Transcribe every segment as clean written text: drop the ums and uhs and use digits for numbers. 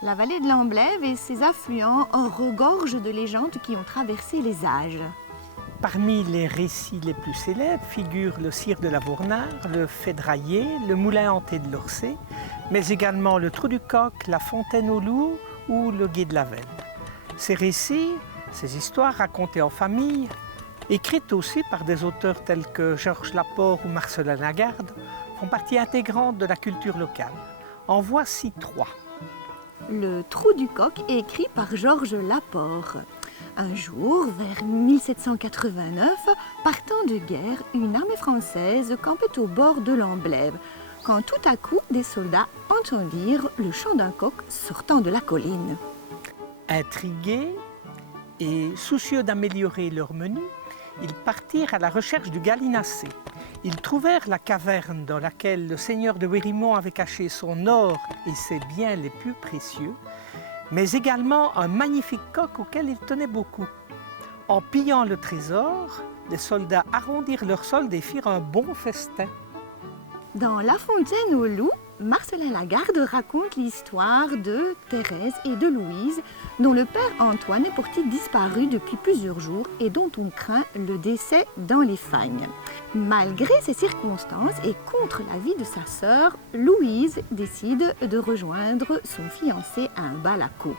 La vallée de l'Amblève et ses affluents en regorgent de légendes qui ont traversé les âges. Parmi les récits les plus célèbres figurent le Sire de la Vournare, le Fédraillé, le Moulin hanté de l'Orsay, mais également le Trou du Coq, la Fontaine au Loup ou le Gué de la Veine. Ces récits, ces histoires racontées en famille, écrites aussi par des auteurs tels que Georges Laporte ou Marcellin Lagarde, font partie intégrante de la culture locale. En voici 3. Le Trou du Coq est écrit par Georges Laporte. Un jour, vers 1789, partant de guerre, une armée française campait au bord de l'Amblève, quand tout à coup, des soldats entendirent le chant d'un coq sortant de la colline. Intrigués et soucieux d'améliorer leur menu, ils partirent à la recherche du gallinacé. Ils trouvèrent la caverne dans laquelle le seigneur de Wérimont avait caché son or et ses biens les plus précieux, mais également un magnifique coq auquel ils tenaient beaucoup. En pillant le trésor, les soldats arrondirent leur solde et firent un bon festin. Dans La Fontaine au Loup, Marcellin Lagarde raconte l'histoire de Thérèse et de Louise, dont le père Antoine est porté disparu depuis plusieurs jours et dont on craint le décès dans les fagnes. Malgré ces circonstances et contre l'avis de sa sœur, Louise décide de rejoindre son fiancé à un bal à Caux.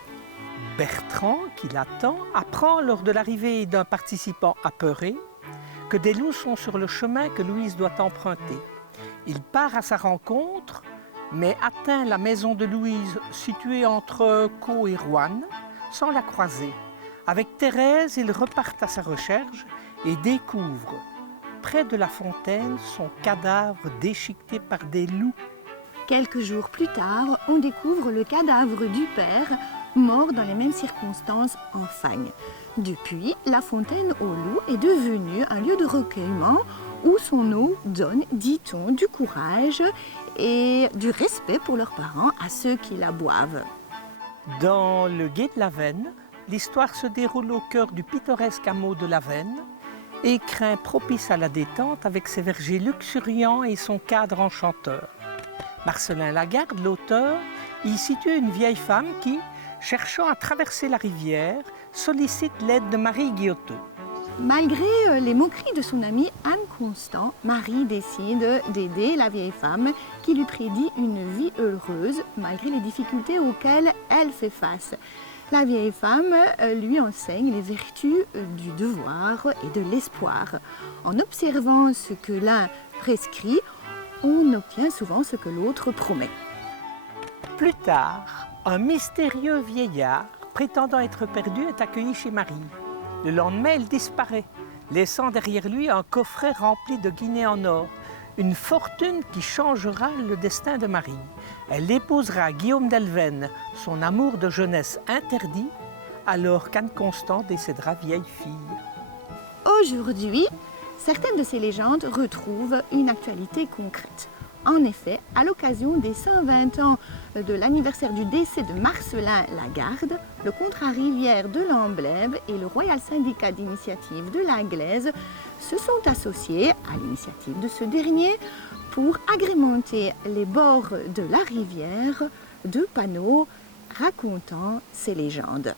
Bertrand, qui l'attend, apprend lors de l'arrivée d'un participant apeuré que des loups sont sur le chemin que Louise doit emprunter. Il part à sa rencontre, mais atteint la maison de Louise située entre Caux et Roanne, sans la croiser. Avec Thérèse, ils repartent à sa recherche et découvrent, près de la fontaine, son cadavre déchiqueté par des loups. Quelques jours plus tard, on découvre le cadavre du père, mort dans les mêmes circonstances en Fagne. Depuis, la fontaine au Loup est devenue un lieu de recueillement où son eau donne, dit-on, du courage et du respect pour leurs parents à ceux qui la boivent. Dans le Gué de la Veine, l'histoire se déroule au cœur du pittoresque hameau de la Veine, écrin propice à la détente avec ses vergers luxuriants et son cadre enchanteur. Marcellin Lagarde, l'auteur, y situe une vieille femme qui, cherchant à traverser la rivière, sollicite l'aide de Marie Guillotot. Malgré les moqueries de son amie Anne Constant, Marie décide d'aider la vieille femme qui lui prédit une vie heureuse malgré les difficultés auxquelles elle fait face. La vieille femme lui enseigne les vertus du devoir et de l'espoir. En observant ce que l'un prescrit, on obtient souvent ce que l'autre promet. Plus tard, un mystérieux vieillard, prétendant être perdu, est accueilli chez Marie. Le lendemain, il disparaît, laissant derrière lui un coffret rempli de guinées en or, une fortune qui changera le destin de Marie. Elle épousera Guillaume d'Elven, son amour de jeunesse interdit, alors qu'Anne Constant décédera vieille fille. Aujourd'hui, certaines de ces légendes retrouvent une actualité concrète. En effet, à l'occasion des 120 ans de l'anniversaire du décès de Marcellin Lagarde, le contrat rivière de l'Amblève et le Royal Syndicat d'initiative de la Glaise se sont associés à l'initiative de ce dernier pour agrémenter les bords de la rivière de panneaux racontant ces légendes.